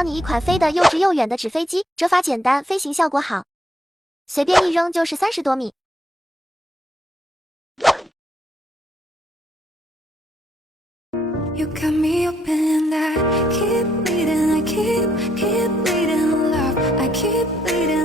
教你一款飞得又直又远的纸飞机，折法简单，飞行效果好，随便一扔就是30多米。You got me open and I keep bleeding, I keep bleeding love, I keep bleeding.